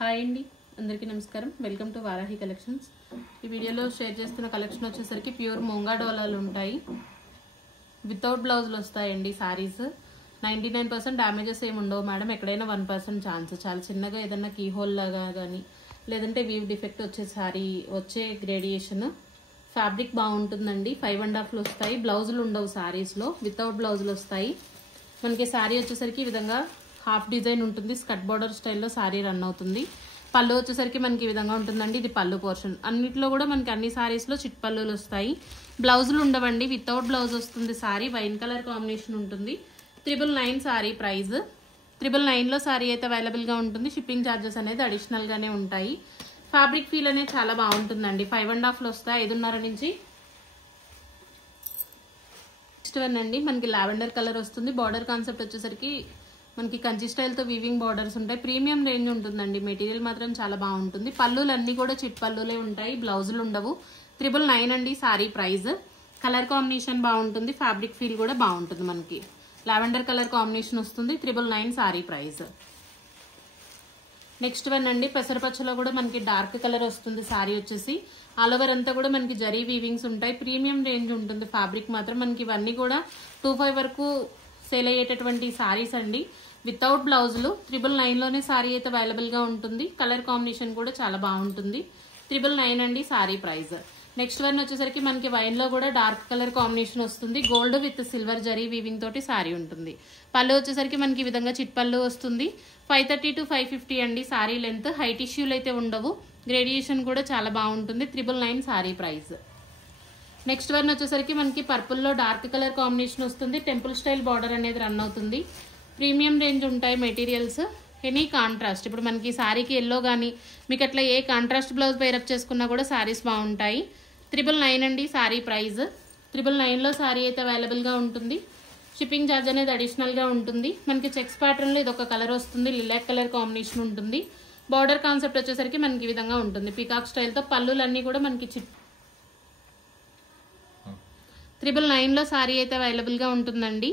Hi అండి, అందరికీ నమస్కారం. Welcome to Varahi collections. ఈ వీడియోలో షేర్ చేస్తున్న కలెక్షన్ వచ్చేసరికి ప్యూర్ ముంగా డోలాలు ఉంటాయి. వితౌట్ బ్లౌజులు వస్తాయండి. సారీస్ 99% డ్యామేజెస్ ఏమి ఉండవు మేడం. ఎక్కడైనా 1% ఛాన్స్. చాలా చిన్నగా ఏదన్నా కీ హోల్ లాగా కానీ లేదంటే వీవ్ డిఫెక్ట్ వచ్చే సారీ వచ్చే గ్రేడియేషన్. ఫ్యాబ్రిక్ బాగుంటుందండి. 5.5 వస్తాయి. బ్లౌజులు ఉండవు సారీస్లో, వితౌట్ బ్లౌజులు వస్తాయి. మనకి సారీ వచ్చేసరికి ఈ విధంగా హాఫ్ డిజైన్ ఉంటుంది. స్కర్ట్ బార్డర్ స్టైల్లో సారీ రన్ అవుతుంది. పళ్ళు వచ్చేసరికి మనకి ఈ విధంగా ఉంటుందండి. ఇది పళ్ళు పోర్షన్. అన్నిట్లో కూడా మనకి అన్ని సారీస్లో చిట్ పళ్ళులు వస్తాయి. బ్లౌజులు ఉండవండి. వితౌట్ బ్లౌజ్ వస్తుంది సారీ. వైన్ కలర్ కాంబినేషన్ ఉంటుంది. 999 సారీ ప్రైస్. 999లో సారీ అయితే అవైలబుల్గా ఉంటుంది. షిప్పింగ్ ఛార్జెస్ అనేది అడిషనల్గానే ఉంటాయి. ఫ్యాబ్రిక్ ఫీల్ అనేది చాలా బాగుంటుందండి. 5.5లో వస్తాయి. 5.5 నుంచి. నెక్స్ట్ వన్ అండి, మనకి లావెండర్ కలర్ వస్తుంది. బార్డర్ కాన్సెప్ట్ వచ్చేసరికి మనకి కంచి స్టైల్తో వీవింగ్ బార్డర్స్ ఉంటాయి. ప్రీమియం రేంజ్ ఉంటుందండి. మెటీరియల్ మాత్రం చాలా బాగుంటుంది. పళ్ళులు అన్ని కూడా చిట్ పళ్ళులే ఉంటాయి. బ్లౌజులు ఉండవు. 999 అండి సారీ ప్రైస్. కలర్ కాంబినేషన్ బాగుంటుంది. ఫ్యాబ్రిక్ ఫీల్ కూడా బాగుంటుంది. మనకి లావెండర్ కలర్ కాంబినేషన్ వస్తుంది. 999 సారీ ప్రైస్. నెక్స్ట్ వన్ అండి, పెసరపచ్చలో కూడా మనకి డార్క్ కలర్ వస్తుంది. సారీ వచ్చేసి ఆల్ ఓవర్ అంతా కూడా మనకి జరీ వీవింగ్స్ ఉంటాయి. ప్రీమియం రేంజ్ ఉంటుంది. ఫ్యాబ్రిక్ మాత్రం మనకి ఇవన్నీ కూడా 25 వరకు సేల్ అయ్యేటటువంటి సారీస్ అండి. వితౌట్ బ్లౌజులు. 999లోనే సారీ అయితే అవైలబుల్ గా ఉంటుంది. కలర్ కాంబినేషన్ కూడా చాలా బాగుంటుంది. 999 అండి సారీ ప్రైస్. నెక్స్ట్ వన్ వచ్చేసరికి మనకి వైన్ లో కూడా డార్క్ కలర్ కాంబినేషన్ వస్తుంది. Gold with silver zari weaving తోటి సారీ ఉంటుంది. పళ్ళు వచ్చేసరికి మనకి ఈ విధంగా చిట్ పళ్ళు వస్తుంది. 530 to 550 అండి సారీ లెంత్. హై టిష్యూలు అయితే ఉండవు. గ్రేడియేషన్ కూడా చాలా బాగుంటుంది. 999 సారీ ప్రైస్. నెక్స్ట్ వన్ వచ్చేసరికి మనకి పర్పుల్ లో డార్క్ కలర్ కాంబినేషన్ వస్తుంది. టెంపుల్ స్టైల్ బార్డర్ అనేది రన్ అవుతుంది. ప్రీమియం రేంజ్ ఉంటాయి మెటీరియల్స్. Any contrast. ఇప్పుడు మనకి సారీకి ఎల్లో కానీ మీకు అట్లా ఏ కాంట్రాస్ట్ బ్లౌజ్ పేరప్ చేసుకున్నా కూడా సారీస్ బాగుంటాయి. 999 అండి సారీ ప్రైస్. 999లో సారీ అయితే అవైలబుల్ గా ఉంటుంది. షిప్పింగ్ ఛార్జ్ అనేది అడిషనల్ గా ఉంటుంది. మనకి చెక్స్ ప్యాటర్న్ లో ఇది ఒక కలర్ వస్తుంది. లిలాక్ కలర్ కాంబినేషన్ ఉంటుంది. బార్డర్ కాన్సెప్ట్ వచ్చేసరికి మనకి ఈ విధంగా ఉంటుంది. పీకాక్ స్టైల్ తో పళ్ళులన్నీ కూడా మనకి 999లో సారీ అయితే అవైలబుల్ గా ఉంటుందండి.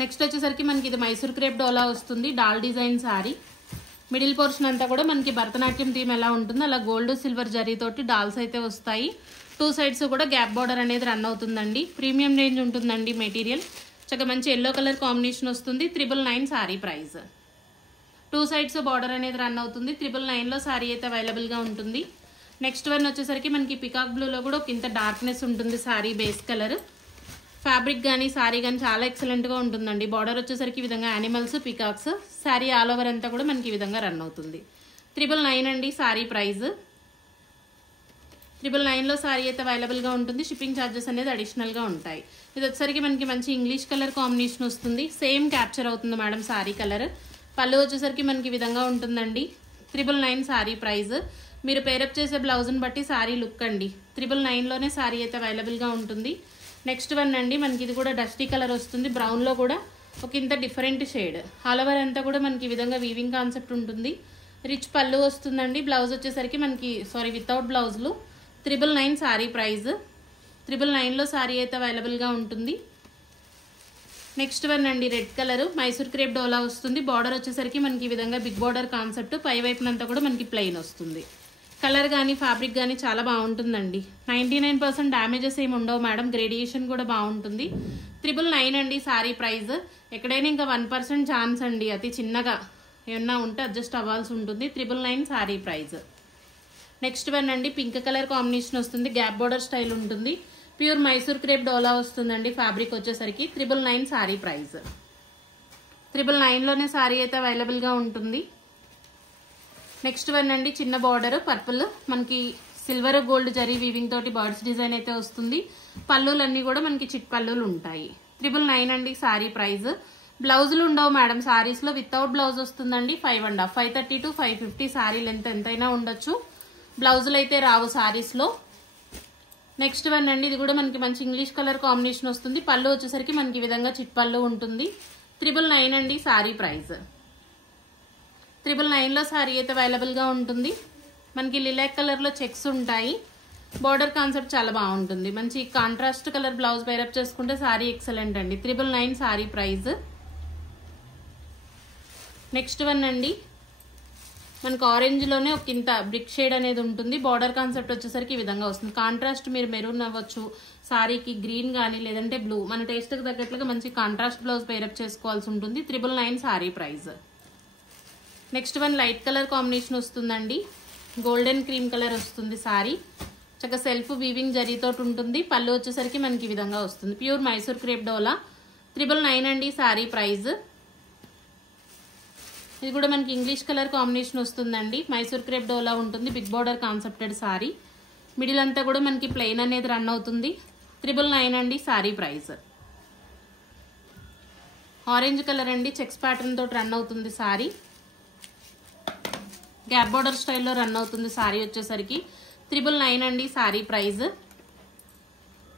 నెక్స్ట్ వచ్చేసరికి మనకి ఇది మైసూర్ క్రేప్ డోలా వస్తుంది. Doll design sari. Middle portion అంతా కూడా మనకి భరతనాట్యం థీమ్ ఎలా ఉంటుందో అలా గోల్డ్ సిల్వర్ జరీ తోటి డాల్స్ అయితే వస్తాయి. 2 సైడ్స్ కూడా గ్యాప్ బార్డర్ అనేది రన్ అవుతుందండి. ప్రీమియం రేంజ్ ఉంటుందండి మెటీరియల్. చక్కగా మంచి ఎల్లో కలర్ కాంబినేషన్ వస్తుంది. 999 సారీ ప్రైస్. 2 సైడ్స్ బార్డర్ అనేది రన్ అవుతుంది. 999లో సారీ అయితే అవైలబుల్ గా ఉంటుంది. నెక్స్ట్ వన్ వచ్చేసరికి మనకి పికాక్ బ్లూలో కూడా ఒక ఇంత డార్క్నెస్ ఉంటుంది. Sorry base colour. ఫ్యాబ్రిక్ కానీ సారీ కానీ చాలా ఎక్సలెంట్ గా ఉంటుందండి. బార్డర్ వచ్చేసరికి ఈ విధంగా animals, peacocks. Sorry all over అంతా కూడా మనకి ఈ విధంగా రన్ అవుతుంది. 999 అండి సారీ ప్రైస్. 999లో సారీ అయితే అవైలబుల్ గా ఉంటుంది. షిప్పింగ్ ఛార్జెస్ అనేది అడిషనల్ గా ఉంటాయి. ఇది వచ్చేసరికి మనకి మంచి ఇంగ్లీష్ కలర్ కాంబినేషన్ వస్తుంది. సేమ్ క్యాప్చర్ అవుతుంది మేడం సారీ కలర్. పళ్ళు వచ్చేసరికి మనకి ఈ విధంగా ఉంటుందండి. 999 సారీ ప్రైస్. మీరు పేరప్ చేసే బ్లౌజ్ని బట్టి సారీ లుక్ అండి. 999లోనే సారీ అయితే అవైలబుల్ గా ఉంటుంది. నెక్స్ట్ వన్ అండి, మనకి ఇది కూడా డస్టీ కలర్ వస్తుంది. బ్రౌన్ లో కూడా ఒక ఇంత డిఫరెంట్ షేడ్. ఆల్ ఓవర్ అంతా కూడా మనకి ఈ విధంగా వీవింగ్ కాన్సెప్ట్ ఉంటుంది. రిచ్ పళ్ళు వస్తుందండి. బ్లౌజ్ వచ్చేసరికి మనకి వితౌట్ బ్లౌజులు. 999 సారీ ప్రైస్. 999లో సారీ అయితే అవైలబుల్ గా ఉంటుంది. నెక్స్ట్ వన్ అండి, రెడ్ కలర్ మైసూర్ క్రేప్ డోలా వస్తుంది. బార్డర్ వచ్చేసరికి మనకి ఈ విధంగా బిగ్ బార్డర్ కాన్సెప్ట్. పై వైపునంతా కూడా మనకి ప్లెయిన్ వస్తుంది. కలర్ కానీ ఫ్యాబ్రిక్ కానీ చాలా బాగుంటుందండి. 99% డ్యామేజెస్ ఏమి ఉండవు మేడం. గ్రేడియేషన్ కూడా బాగుంటుంది. 999 అండి సారీ ప్రైస్. ఎక్కడైనా ఇంకా 1% ఛాన్స్ అండి. అతి చిన్నగా ఏమన్నా ఉంటే అడ్జస్ట్ అవ్వాల్సి ఉంటుంది. 999 సారీ ప్రైస్. నెక్స్ట్ వన్ అండి, పింక్ కలర్ కాంబినేషన్ వస్తుంది. గ్యాప్ బార్డర్ స్టైల్ ఉంటుంది. ప్యూర్ మైసూర్ క్రేప్ డోలా వస్తుందండి. ఫ్యాబ్రిక్ వచ్చేసరికి 999 సారీ ప్రైస్. 999లోనే సారీ అయితే అవైలబుల్ గా ఉంటుంది. నెక్స్ట్ వన్ అండి, చిన్న బార్డర్ పర్పుల్. మనకి సిల్వర్ గోల్డ్ జరీ వీవింగ్ తోటి బర్డ్స్ డిజైన్ అయితే వస్తుంది. పళ్ళులన్నీ కూడా మనకి చిట్ పళ్ళులు ఉంటాయి. 999 అండి సారీ ప్రైస్. బ్లౌజులు ఉండవు మేడం సారీస్ లో. వితౌట్ బ్లౌజ్ వస్తుందండి. 5.5 530 to 550 సారీ లెంత్ ఎంతైనా ఉండొచ్చు. బ్లౌజులు అయితే రావు సారీస్ లో. నెక్స్ట్ వన్ అండి, ఇది కూడా మనకి మంచి ఇంగ్లీష్ కలర్ కాంబినేషన్ వస్తుంది. పళ్ళు వచ్చేసరికి మనకి ఈ విధంగా చిట్ పళ్ళు ఉంటుంది. 999 అండి సారీ ప్రైస్. 999లో సారీ అయితే అవైలబుల్ గా ఉంటుంది. మనకి లిలాక్ కలర్ లో చెక్స్ ఉంటాయి. బార్డర్ కాన్సెప్ట్ చాలా బాగుంటుంది. మంచి కాంట్రాస్ట్ కలర్ బ్లౌజ్ పేరప్ చేసుకుంటే సారీ ఎక్సలెంట్ అండి. 999 సారీ ప్రైస్. నెక్స్ట్ వన్ అండి, మనకు ఆరెంజ్ లోనే ఒక ఇంత బ్రిక్ షేడ్ అనేది ఉంటుంది. బార్డర్ కాన్సెప్ట్ వచ్చేసరికి ఈ విధంగా వస్తుంది. కాంట్రాస్ట్ మీరు మెరూన్ అవ్వచ్చు, సారీకి గ్రీన్ కానీ లేదంటే బ్లూ, మన టేస్ట్ కి తగ్గట్లుగా మంచి కాంట్రాస్ట్ బ్లౌజ్ పేరప్ చేసుకోవాల్సి ఉంటుంది. 999 sorry price. Next one light colour combination వస్తుందండి. గోల్డెన్ క్రీమ్ కలర్ వస్తుంది సారీ. చక్కగా సెల్ఫ్ వీవింగ్ జరీతో ఉంటుంది. పళ్ళు వచ్చేసరికి మనకి ఈ విధంగా వస్తుంది. ప్యూర్ మైసూర్ క్రేప్ డోలా. 999 అండి సారీ ప్రైస్. ఇది కూడా మనకి ఇంగ్లీష్ కలర్ కాంబినేషన్ వస్తుందండి. మైసూర్ క్రేప్ డోలా ఉంటుంది. Big border కాన్సెప్టెడ్ sorry. మిడిల్ అంతా కూడా మనకి ప్లెయిన్ అనేది రన్ అవుతుంది. 999 అండి సారీ ప్రైస్. ఆరెంజ్ కలర్ అండి, చెక్స్ ప్యాటర్న్ తోటి రన్ అవుతుంది సారీ. గ్యాప్ బార్డర్ స్టైల్లో రన్ అవుతుంది సారీ వచ్చేసరికి. 999 అండి సారీ ప్రైస్.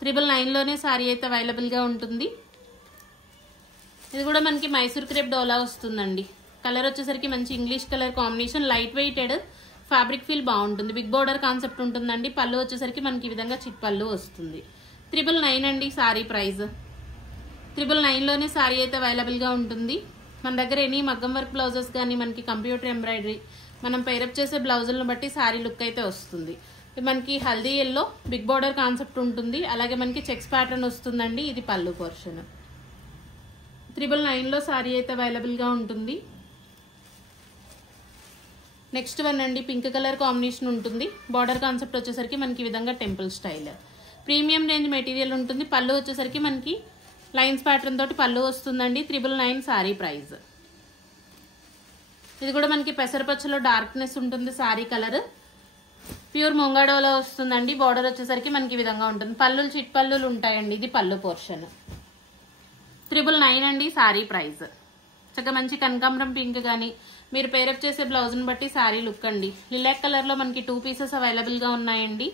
999 లోనే సారీ అయితే అవైలబుల్ గా ఉంటుంది. ఇది కూడా మనకి మైసూర్ క్రేప్ డోలా వస్తుందండి. కలర్ వచ్చేసరికి మంచి English colour combination, light weighted, fabric feel బాగుంటుంది. బిగ్ బార్డర్ కాన్సెప్ట్ ఉంటుందండి. పళ్ళు వచ్చేసరికి మనకి ఈ విధంగా చిట్ పళ్ళు వస్తుంది. 999 అండి సారీ ప్రైస్. 999 లోనే సారీ అయితే అవైలబుల్ గా ఉంటుంది. మన దగ్గర ఎనీ మగ్గం వర్క్ బ్లౌజెస్ కానీ మనకి కంప్యూటర్ ఎంబ్రాయిడరీ మనం పేరప్ చేసే బ్లౌజులను బట్టి సారీ లుక్ అయితే వస్తుంది. మనకి హల్దీ ఎల్లో బిగ్ బార్డర్ కాన్సెప్ట్ ఉంటుంది. అలాగే మనకి చెక్స్ ప్యాటర్న్ వస్తుందండి. ఇది పళ్ళు పోర్షన్. 999 లో సారీ అయితే అవైలబుల్ గా ఉంటుంది. నెక్స్ట్ వన్ అండి పింక్ కలర్ కాంబినేషన్ ఉంటుంది. బార్డర్ కాన్సెప్ట్ వచ్చేసరికి మనకి ఈ విధంగా temple style, premium range material ఉంటుంది. పళ్ళు వచ్చేసరికి మనకి లైన్స్ ప్యాటర్న్ తోటి పళ్ళు వస్తుందండి. 999 సారీ ప్రైస్. ఇది కూడా మనకి పెసరపచ్చలో డార్క్నెస్ ఉంటుంది సారీ కలర్. ప్యూర్ ముంగాడోలో వస్తుందండి. బార్డర్ వచ్చేసరికి మనకి ఈ విధంగా ఉంటుంది. పళ్ళులు చిట్ పళ్ళులు ఉంటాయండి. ఇది పళ్ళు పోర్షన్. 999 అండి సారీ ప్రైస్. చక్కగా మంచి కనకాంబరం పింక్ కానీ మీరు పేరప్ చేసే బ్లౌజ్ ని బట్టి సారీ లుక్ అండి. లిలాక్ కలర్ లో మనకి 2 పీసెస్ అవైలబుల్ గా ఉన్నాయండి.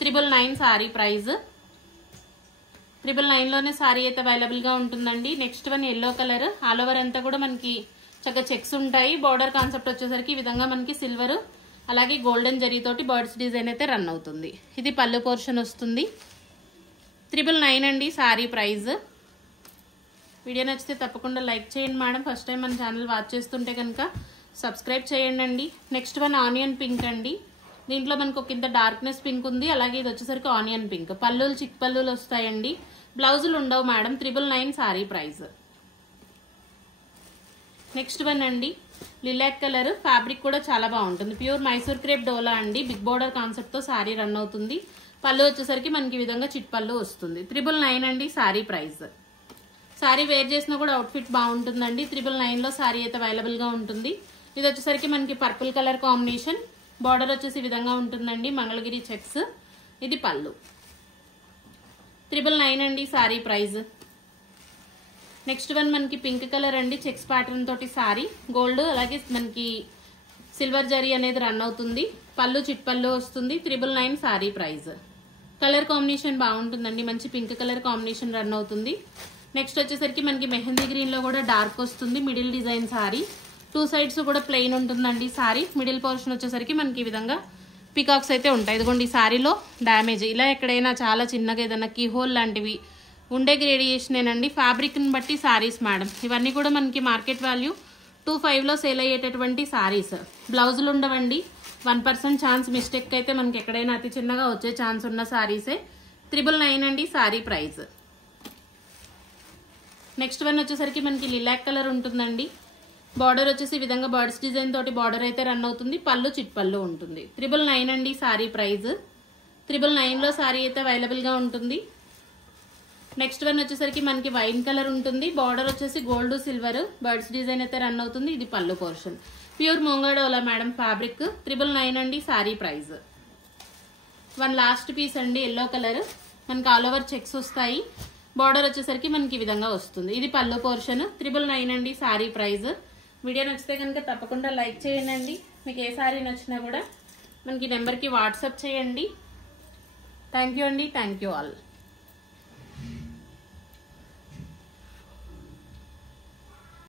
999 సారీ ప్రైస్. 999 లోనే సారీ అయితే అవైలబుల్ గా ఉంటుందండి. Next one yellow colour. All over అంతా కూడా మనకి చక్కగా చెక్స్ ఉంటాయి. బార్డర్ కాన్సెప్ట్ వచ్చేసరికి ఈ విధంగా మనకి సిల్వర్ అలాగే గోల్డెన్ జరీతోటి బర్డ్స్ డిజైన్ అయితే రన్ అవుతుంది. ఇది పళ్ళు పోర్షన్ వస్తుంది. 999 అండి సారీ ప్రైస్. వీడియో నచ్చితే తప్పకుండా లైక్ చేయండి మేడం. ఫస్ట్ టైం మన ఛానల్ వాచ్ చేస్తుంటే కనుక సబ్స్క్రైబ్ చేయండి. నెక్స్ట్ వన్ ఆనియన్ పింక్ అండి. దీంట్లో మనకు ఒక ఇంత డార్క్నెస్ పింక్ ఉంది. అలాగే ఇది వచ్చేసరికి ఆనియన్ పింక్. పళ్ళులు చిక్ పళ్ళులు వస్తాయండి. బ్లౌజులు ఉండవు madam. 999 sorry price. Next one అండి లిలాక్ కలర్. ఫ్యాబ్రిక్ కూడా చాలా బాగుంటుంది. ప్యూర్ మైసూర్ క్రేప్ డోలా అండి. బిగ్ బార్డర్ కాన్సెప్ట్ తో సారీ రన్ అవుతుంది. పళ్ళు వచ్చేసరికి మనకి ఈ విధంగా చిట్ పళ్ళు వస్తుంది. 999 అండి సారీ ప్రైస్. సారీ వేర్ చేసినా కూడా అవుట్ఫిట్ బాగుంటుందండి. 999 లో సారీ అయితే అవైలబుల్ గా ఉంటుంది. ఇది వచ్చేసరికి మనకి పర్పుల్ కలర్ కాంబినేషన్. బార్డర్ వచ్చేసి ఈ విధంగా ఉంటుందండి. మంగళగిరి చెక్స్. ఇది పళ్ళు. 999 అండి సారీ ప్రైస్. నెక్స్ట్ వన్ మనకి పింక్ కలర్ అండి. చెక్స్ ప్యాటర్న్ తోటి సారీ. గోల్డ్ అలాగే మనకి సిల్వర్ జరీ అనేది రన్ అవుతుంది. పళ్ళు చిట్ పళ్ళు వస్తుంది. 999 సారీ ప్రైస్. కలర్ కాంబినేషన్ బాగుంటుందండి. మంచి పింక్ కలర్ కాంబినేషన్ రన్ అవుతుంది. నెక్స్ట్ వచ్చేసరికి మనకి మెహందీ గ్రీన్ లో కూడా డార్క్ వస్తుంది. Middle design sorry. 2 సైడ్స్ కూడా ప్లెయిన్ ఉంటుందండి సారీ. మిడిల్ పోర్షన్ వచ్చేసరికి మనకి ఈ విధంగా పికాక్స్ అయితే ఉంటాయి. ఇదిగోండి ఈ సారీలో డ్యామేజ్ ఇలా ఎక్కడైనా చాలా చిన్నగా ఏదైనా కీ హోల్ లాంటివి ఉండే గ్రేడియేషనేనండి. ఫ్యాబ్రిక్ ని బట్టి సారీస్ మేడం. ఇవన్నీ కూడా మనకి మార్కెట్ వాల్యూ 25 లో సేల్ అయ్యేటటువంటి సారీస్. బ్లౌజులు ఉండవండి. 1% ఛాన్స్ మిస్టేక్ అయితే మనకి ఎక్కడైనా అతి చిన్నగా వచ్చే ఛాన్స్ ఉన్న సారీసే. 999 అండి సారీ ప్రైస్. నెక్స్ట్ వన్ వచ్చేసరికి మనకి లిలాక్ కలర్ ఉంటుందండి. బార్డర్ వచ్చేసి ఈ విధంగా బర్డ్స్ డిజైన్ తోటి బార్డర్ అయితే రన్ అవుతుంది. పళ్ళు చిట్ పళ్ళు ఉంటుంది. 999 అండి సారీ ప్రైస్. 999 లో సారీ అయితే అవైలబుల్ గా ఉంటుంది. నెక్స్ట్ వన్ వచ్చేసరికి మనకి వైన్ కలర్ ఉంటుంది. బార్డర్ వచ్చేసి గోల్డ్ సిల్వర్ బర్డ్స్ డిజైన్ అయితే రన్ అవుతుంది. ఇది పళ్ళు పోర్షన్. ప్యూర్ ముంగడోలా మేడం ఫ్యాబ్రిక్. 999 అండి sari price. One last piece అండి ఎల్లో కలర్. మనకి ఆల్ ఓవర్ చెక్స్ వస్తాయి. బార్డర్ వచ్చేసరికి మనకి ఈ విధంగా వస్తుంది. ఇది పళ్ళు పోర్షన్. 999 అండి సారీ ప్రైస్. వీడియో నచ్చితే కనుక తప్పకుండా లైక్ చేయండి. మీకు ఏ సారీ నచ్చినా కూడా మనకి నెంబర్కి వాట్సాప్ చేయండి. థ్యాంక్ యూ అండి. Thank you all.